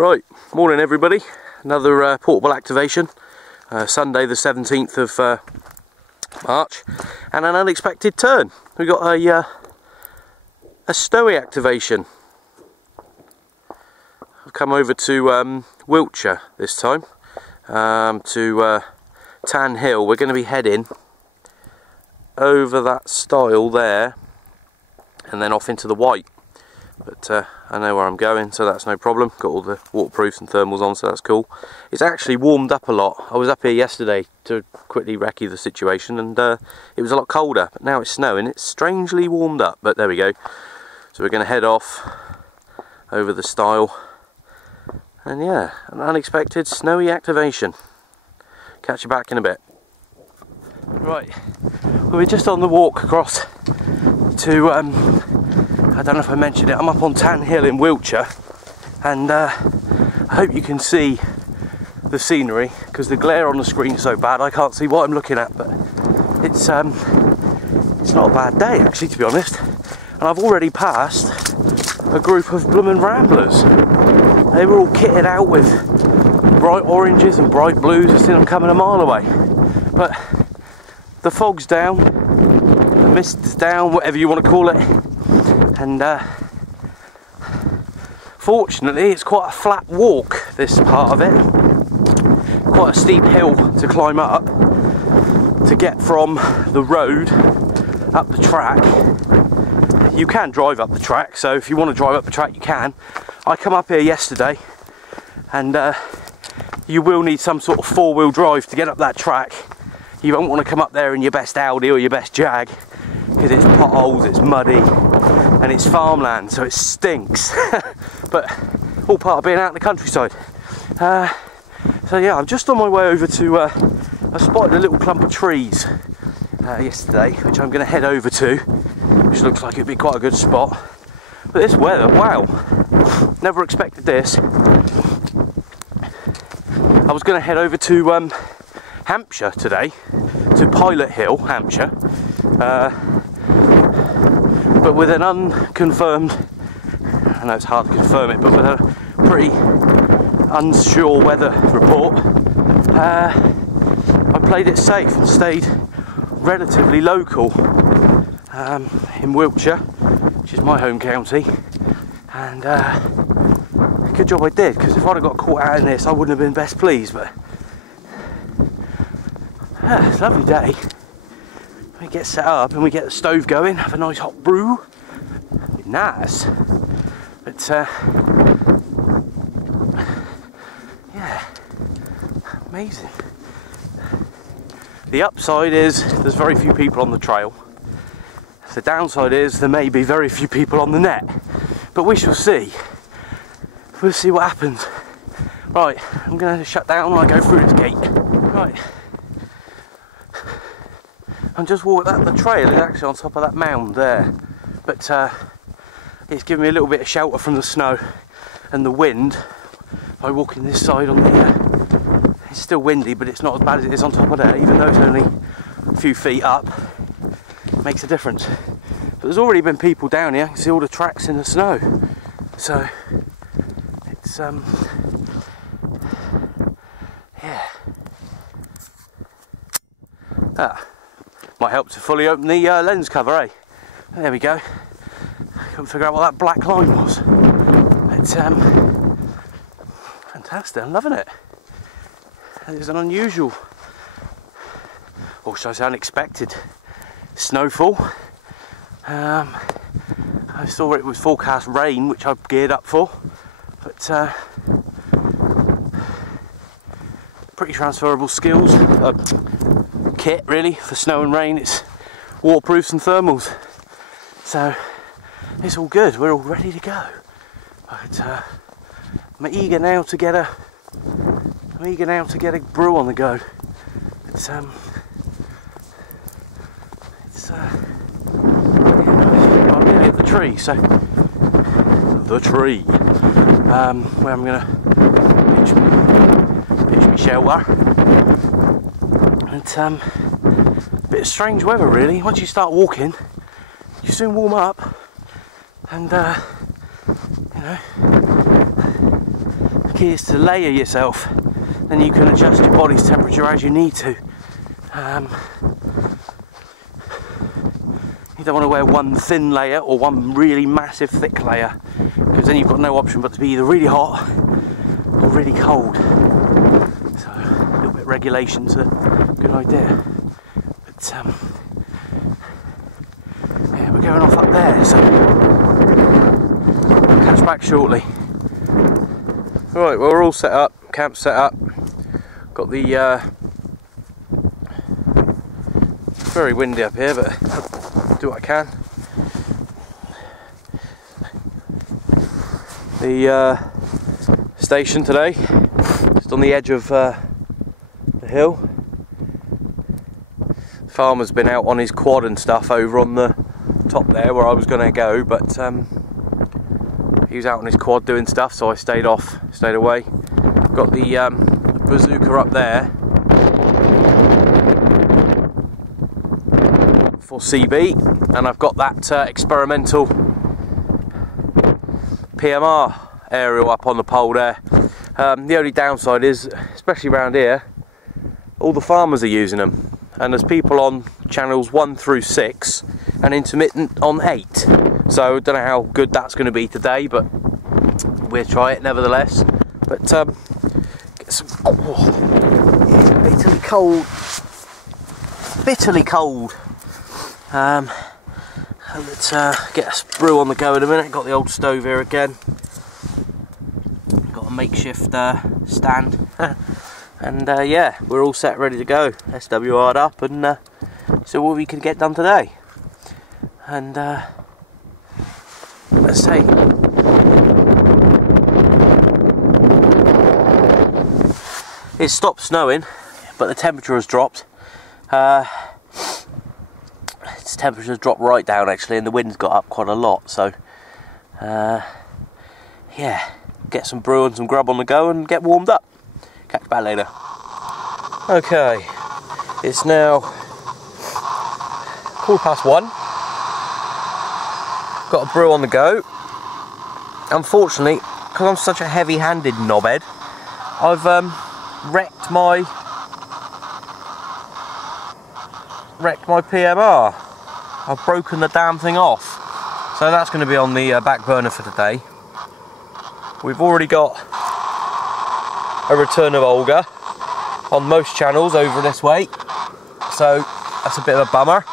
Right, morning everybody. Another portable activation. Sunday the 17th of March, and an unexpected turn. We got a snowy activation. I've come over to Wiltshire this time, to Tan Hill. We're going to be heading over that stile there and then off into the white. But I know where I'm going, so that's no problem. Got all the waterproofs and thermals on, so that's cool. It's actually warmed up a lot. I was up here yesterday to quickly recce the situation, and it was a lot colder. But now it's snowing. It's strangely warmed up, but there we go. So we're going to head off over the stile. And yeah, an unexpected snowy activation. Catch you back in a bit. Right, well, we're just on the walk across to I don't know if I mentioned it, I'm up on Tan Hill in Wiltshire, and I hope you can see the scenery, because the glare on the screen is so bad I can't see what I'm looking at, but it's not a bad day actually, to be honest. And I've already passed a group of bloomin' ramblers. They were all kitted out with bright oranges and bright blues. I've seen them coming a mile away, but the fog's down, the mist's down, whatever you want to call it. And fortunately it's quite a flat walk, this part of it. Quite a steep hill to climb up to get from the road up the track. You can drive up the track, so if you want to drive up the track you can. I come up here yesterday, and you will need some sort of four-wheel drive to get up that track. You won't want to come up there in your best Audi or your best Jag, because it's potholes, it's muddy, and it's farmland, so it stinks. But all part of being out in the countryside. So yeah, I'm just on my way over to, I spotted a little clump of trees yesterday, which I'm going to head over to, which looks like it'd be quite a good spot. But this weather, wow, never expected this. I was going to head over to Hampshire today, to Pilot Hill, Hampshire. But with an unconfirmed, I know it's hard to confirm it, but with a pretty unsure weather report, I played it safe and stayed relatively local in Wiltshire, which is my home county, and good job I did, because if I'd have got caught out in this I wouldn't have been best pleased. But it's a lovely day. We get set up and we get the stove going, have a nice hot brew. It'd be nice. But yeah, amazing. The upside is there's very few people on the trail. The downside is there may be very few people on the net. But we shall see. We'll see what happens. Right, I'm going to shut down when I go through this gate. Right. I'm just walking up the trail, is actually on top of that mound there, but it's giving me a little bit of shelter from the snow and the wind by walking this side on the it's still windy, but it's not as bad as it is on top of there, even though it's only a few feet up. It makes a difference. But there's already been people down here. I can see all the tracks in the snow, so it's yeah. Might help to fully open the lens cover, eh? There we go. Couldn't figure out what that black line was. It's fantastic, I'm loving it. It's an unusual, or should I say unexpected, snowfall. I saw it was forecast rain, which I've geared up for, but pretty transferable skills. Kit really for snow and rain. It's waterproofs and thermals, so it's all good. We're all ready to go. But I'm eager now to get a brew on the go. It's I'm nearly at the tree, so the tree where I'm gonna pitch my shelter. And bit of strange weather really. Once you start walking, you soon warm up, and you know, key is to layer yourself, then you can adjust your body's temperature as you need to. You don't want to wear one thin layer or one really massive thick layer, because then you've got no option but to be either really hot or really cold. So a little bit of regulation's a good idea. But yeah, we're going off up there, so I'll catch back shortly. Right, well, we're all set up, camp set up. Got the very windy up here, but I'll do what I can. The station today, just on the edge of the hill. The farmer's been out on his quad and stuff over on the top there where I was going to go, but he was out on his quad doing stuff, so I stayed away. Got the bazooka up there for CB, and I've got that experimental PMR aerial up on the pole there. The only downside is, especially around here, all the farmers are using them, and there's people on channels 1 through 6 and intermittent on 8. So I don't know how good that's going to be today, but we'll try it nevertheless. But get some. Oh, it's bitterly cold. Bitterly cold. Let's get a brew on the go in a minute. Got the old stove here again. Got a makeshift stand. And yeah, we're all set, ready to go. SWR'd up, and so what we can get done today. And let's see. It's stopped snowing, but the temperature has dropped. Its temperature has dropped right down actually, and the wind's got up quite a lot. So yeah, get some brew and some grub on the go and get warmed up. Catch you back later. Okay, it's now 1:15. Got a brew on the go. Unfortunately, because I'm such a heavy-handed knobhead, I've wrecked my PMR. I've broken the damn thing off. So that's going to be on the back burner for today. We've already got a return of Olga on most channels over this way, so that's a bit of a bummer,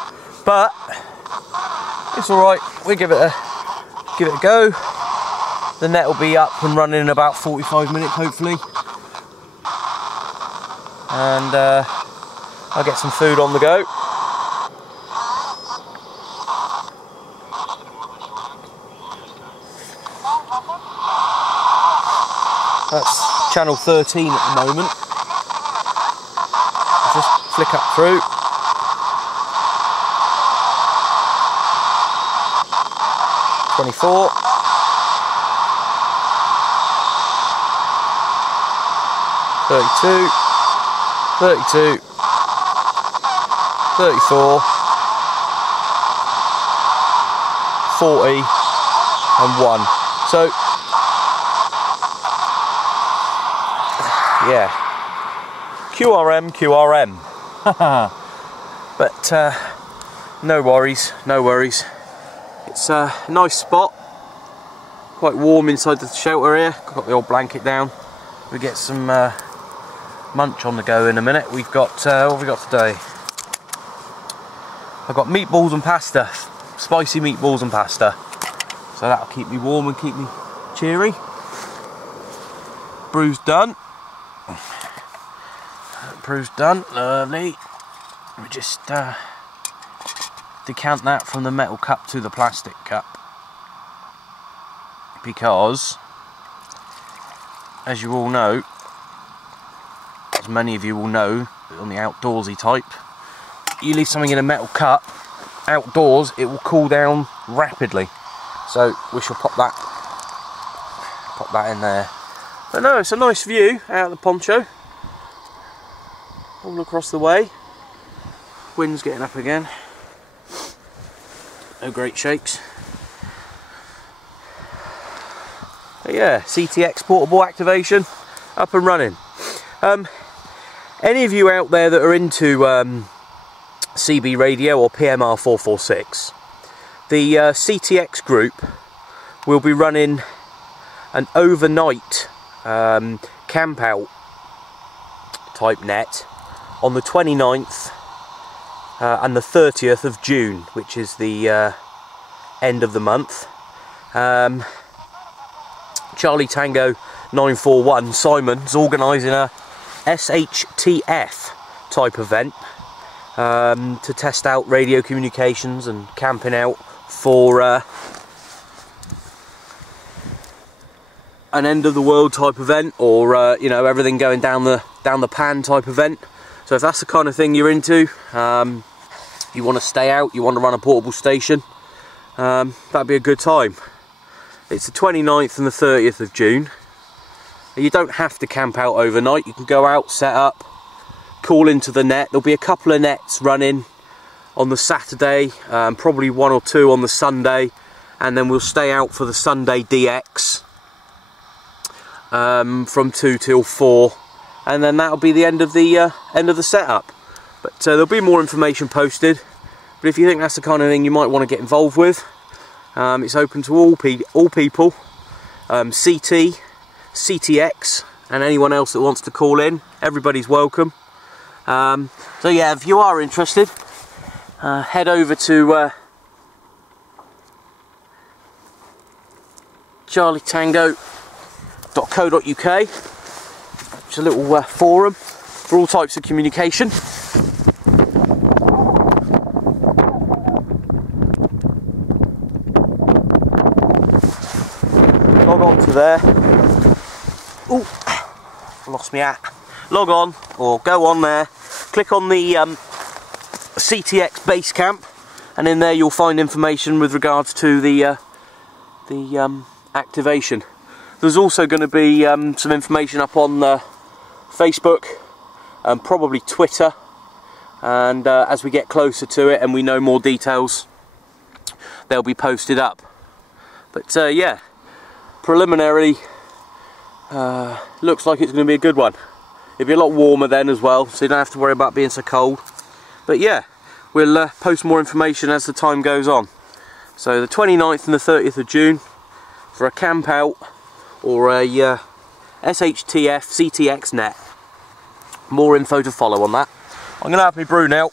but it's alright. We'll give it a go. The net will be up and running in about 45 minutes hopefully, and I'll get some food on the go. That's channel 13 at the moment. Just flick up through. (24). 32. 32. 34. 40 and 1. So yeah, QRM. But no worries. It's a nice spot, quite warm inside the shelter here. Got the old blanket down. We get some munch on the go in a minute. We've got what have we got today? I've got meatballs and pasta, spicy meatballs and pasta, so that'll keep me warm and keep me cheery. Brew's done. Brew's done, lovely. We just decant that from the metal cup to the plastic cup, because as you all know, as many of you will know, on the outdoorsy type, you leave something in a metal cup outdoors, it will cool down rapidly. So we shall pop that in there. But no, it's a nice view out of the poncho, all across the way. Wind's getting up again. No great shakes. But yeah, CTX portable activation. up and running. Any of you out there that are into CB radio or PMR 446, the CTX group will be running an overnight camp out type net on the 29th and the 30th of June, which is the end of the month. Charlie Tango 941, Simon's organising a SHTF type event to test out radio communications and camping out for an end of the world type event, or you know, everything going down the pan type event. So if that's the kind of thing you're into, you want to stay out, you want to run a portable station, that'd be a good time. It's the 29th and the 30th of June. You don't have to camp out overnight. You can go out, set up, call into the net. There'll be a couple of nets running on the Saturday, probably 1 or 2 on the Sunday, and then we'll stay out for the Sunday DX from 2 till 4, and then that'll be the end of the setup. But there'll be more information posted. But if you think that's the kind of thing you might want to get involved with, it's open to all people, CT, CTX, and anyone else that wants to call in. Everybody's welcome. So yeah, if you are interested, head over to charlietango.co.uk, which is a little forum for all types of communication. Log on to there. Ooh, lost me hat. Log on, or go on there, click on the CTX base camp, and in there you'll find information with regards to the activation. There's also going to be some information up on Facebook and probably Twitter, and as we get closer to it and we know more details, they'll be posted up. But yeah, preliminarily looks like it's going to be a good one. It'll be a lot warmer then as well, so you don't have to worry about being so cold. But yeah, we'll post more information as the time goes on. So the 29th and the 30th of June for a camp out or a SHTF CTX net. More info to follow on that. I'm going to have my brew now,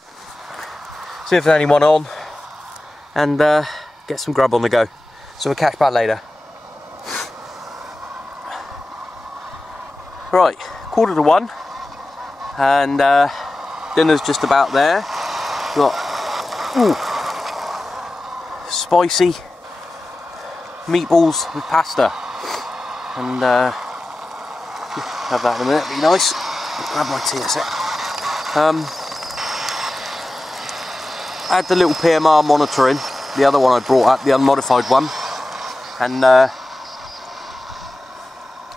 see if there's anyone on, and get some grub on the go. So we'll catch back later. Right, 1:45, and dinner's just about there. Got spicy meatballs with pasta, and have that in a minute. Be nice. Grab my tea a sec. I had the little PMR monitoring, the other one I brought up, the unmodified one, and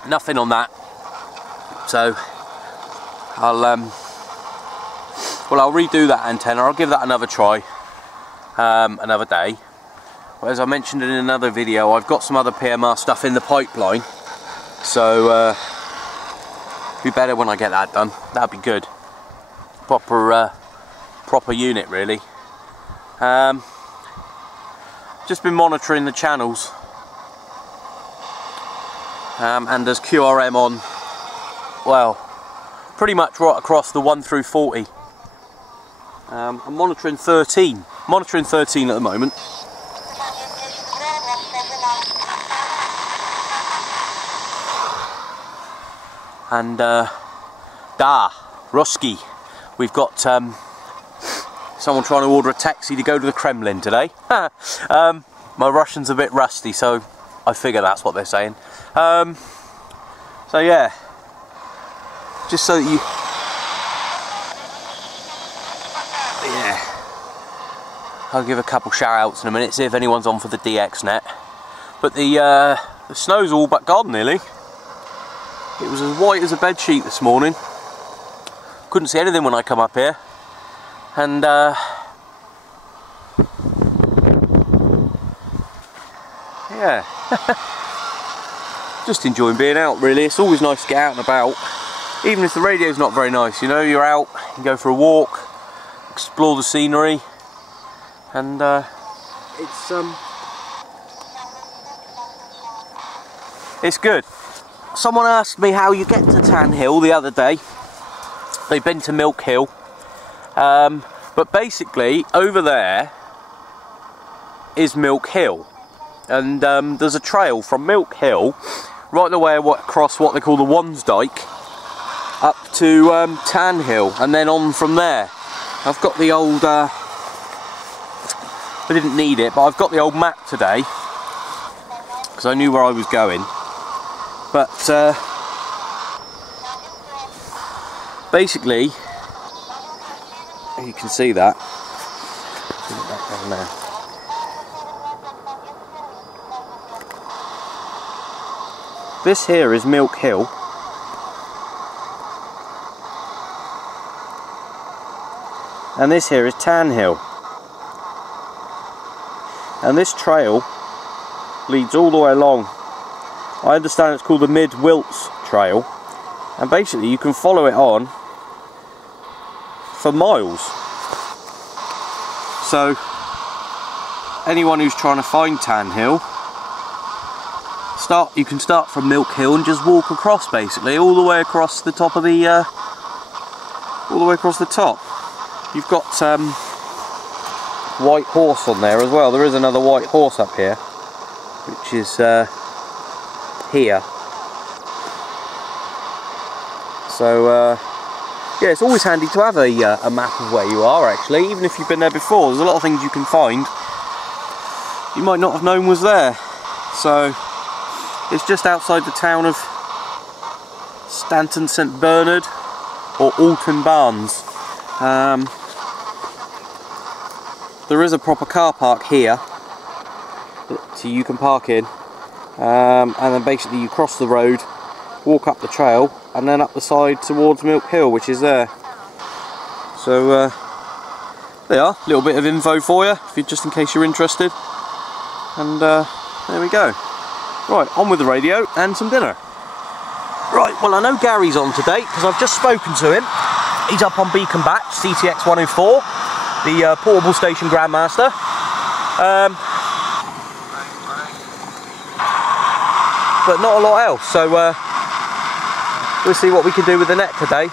nothing on that. So I'll redo that antenna. I'll give that another try another day. But as I mentioned in another video, I've got some other PMR stuff in the pipeline, so be better when I get that done. That'd be good. Proper unit really. Just been monitoring the channels, and there's QRM on, well, pretty much right across the 1 through 40. I'm monitoring 13. Monitoring 13 at the moment. And Ruski, we've got someone trying to order a taxi to go to the Kremlin today. My Russian's a bit rusty, so I figure that's what they're saying. So yeah, just so that you, yeah, I'll give a couple shout outs in a minute, see if anyone's on for the DX net. But the snow's all but gone nearly. It was as white as a bedsheet this morning. Couldn't see anything when I come up here. And yeah, just enjoying being out really. It's always nice to get out and about, even if the radio's not very nice, you know. You're out, you can go for a walk, explore the scenery, and it's good. Someone asked me how you get to Tan Hill the other day. They've been to Milk Hill, but basically over there is Milk Hill, and there's a trail from Milk Hill right the way across what they call the Wansdyke up to Tan Hill, and then on from there. I've got the old, I didn't need it, but I've got the old map today because I knew where I was going. But basically, you can see that. Put it back down there. This here is Milk Hill. And this here is Tan Hill. And this trail leads all the way along. I understand it's called the Mid-Wilts Trail. And basically you can follow it on for miles. So anyone who's trying to find Tan Hill, you can start from Milk Hill and just walk across, basically all the way across the top of the all the way across the top. You've got White Horse on there as well. There is another White Horse up here, which is here. So yeah, it's always handy to have a map of where you are, actually, even if you've been there before. There's a lot of things you can find you might not have known was there. So it's just outside the town of Stanton St Bernard, or Alton Barnes. There is a proper car park here that you can park in, and then basically you cross the road, walk up the trail, and then up the side towards Milk Hill, which is there. So there are, a little bit of info for you, just in case you're interested. And there we go. Right, on with the radio and some dinner. Right, well, I know Gary's on today because I've just spoken to him. He's up on Beacon Batch, CTX 104, the portable station Grandmaster. But not a lot else, so we'll see what we can do with the net today.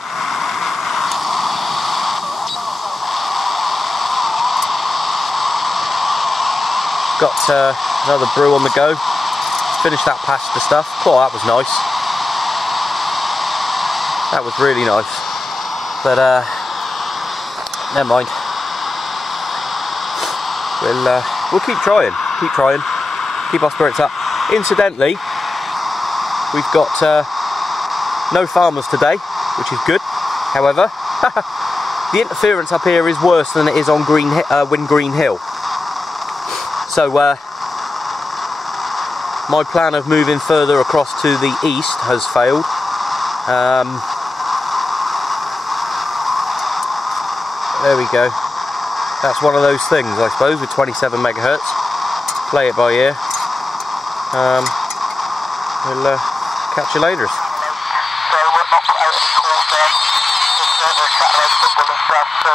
Got another brew on the go. Finished that pasta stuff. Oh, that was nice. That was really nice. But never mind. We'll keep trying, keep our spirits up. Incidentally, we've got no farmers today, which is good. However, the interference up here is worse than it is on Green Hill. So my plan of moving further across to the east has failed. There we go. That's one of those things, I suppose, with 27 megahertz. Play it by ear. We'll catch you later. So we're not put out any calls there. Just chatting about football and stuff. So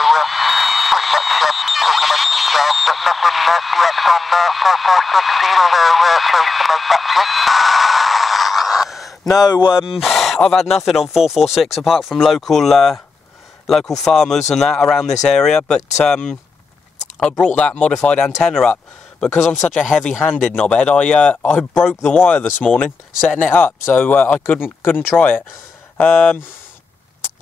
pretty much talking amongst themselves, but nothing DX on 446 either. They're choice to make back to you. No, I've had nothing on 446 apart from local farmers and that around this area, but I brought that modified antenna up because I'm such a heavy-handed knobhead. I broke the wire this morning setting it up, so I couldn't try it.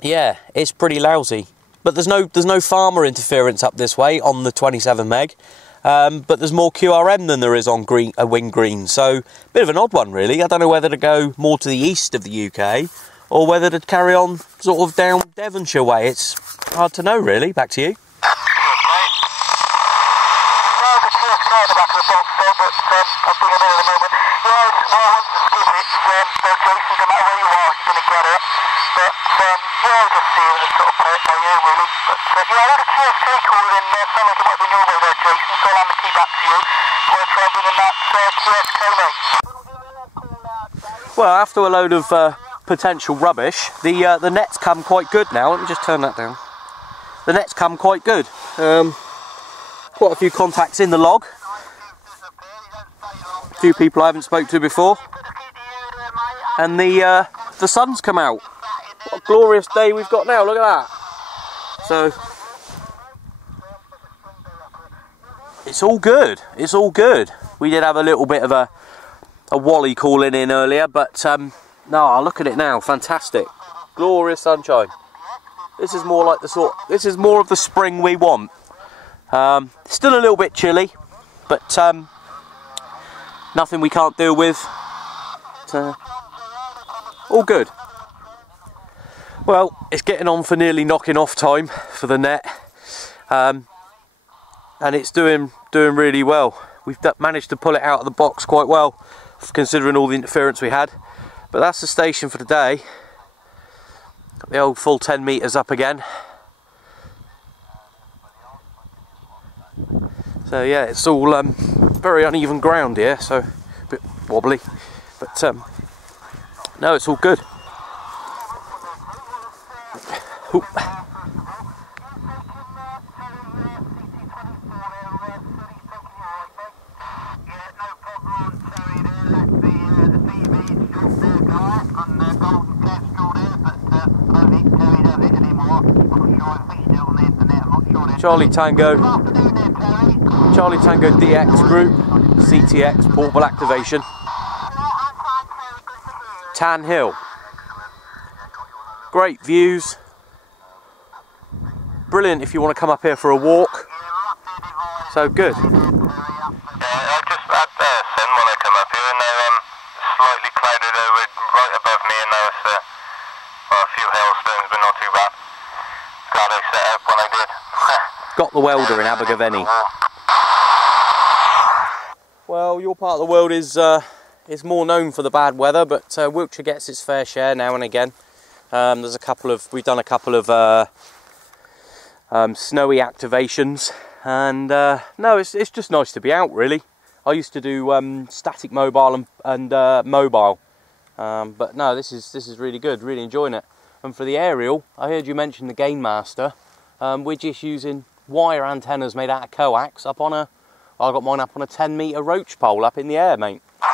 Yeah, it's pretty lousy, but there's no farmer interference up this way on the 27 meg. But there's more QRM than there is on Wing Green, so bit of an odd one really. I don't know whether to go more to the east of the UK or whether to carry on sort of down Devonshire way. It's hard to know really. Back to you. Well, after a load of potential rubbish, the net's come quite good now. Let me just turn that down. The net's come quite good. Quite a few contacts in the log. A few people I haven't spoke to before. And the sun's come out. What a glorious day we've got now, look at that. So, it's all good, it's all good. We did have a little bit of a wally calling in earlier, but no, look at it now, fantastic. Glorious sunshine. This is more like this is more of the spring we want. Still a little bit chilly, but nothing we can't deal with. All good. Well, it's getting on for nearly knocking off time for the net, and it's doing really well. We've managed to pull it out of the box quite well, considering all the interference we had. But that's the station for today. Got the old full 10 metres up again. So yeah, it's all very uneven ground here, so a bit wobbly, but no, it's all good. Ooh. Charlie Tango DX Group, CTX portable activation. Tan Hill. Great views. Brilliant if you want to come up here for a walk. So good. Yeah, I just had sun when I come up here, and they're slightly clouded over right above me, and now it's well, a few hailstones, but not too bad. Glad I set up when I did. Got the welder in Abergavenny. Well, your part of the world is more known for the bad weather, but Wiltshire gets its fair share now and again. We've done a couple of snowy activations, and no, it's just nice to be out, really. I used to do static mobile and mobile, but no, this is really good, really enjoying it. And for the aerial, I heard you mention the Gainmaster. We're just using wire antennas made out of coax up on I got mine up on a 10-metre roach pole up in the air, mate. Oh,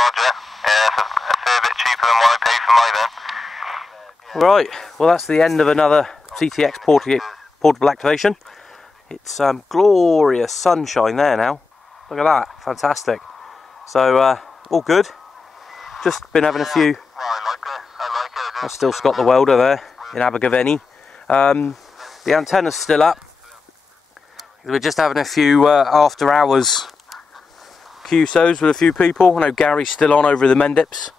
roger. Yeah, it's a fair bit cheaper than what I paid for mine then. Right, well that's the end of another CTX portable activation. It's glorious sunshine there now. Look at that, fantastic. So all good. Just been having a few. I like it. I've still got the welder there in Abergavenny. The antenna's still up. We're just having a few after hours QSOs with a few people. I know Gary's still on over the Mendips,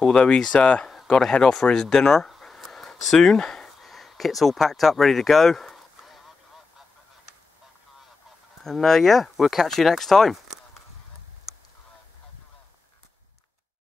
although he's got to head off for his dinner soon. Kit's all packed up, ready to go. And yeah, we'll catch you next time.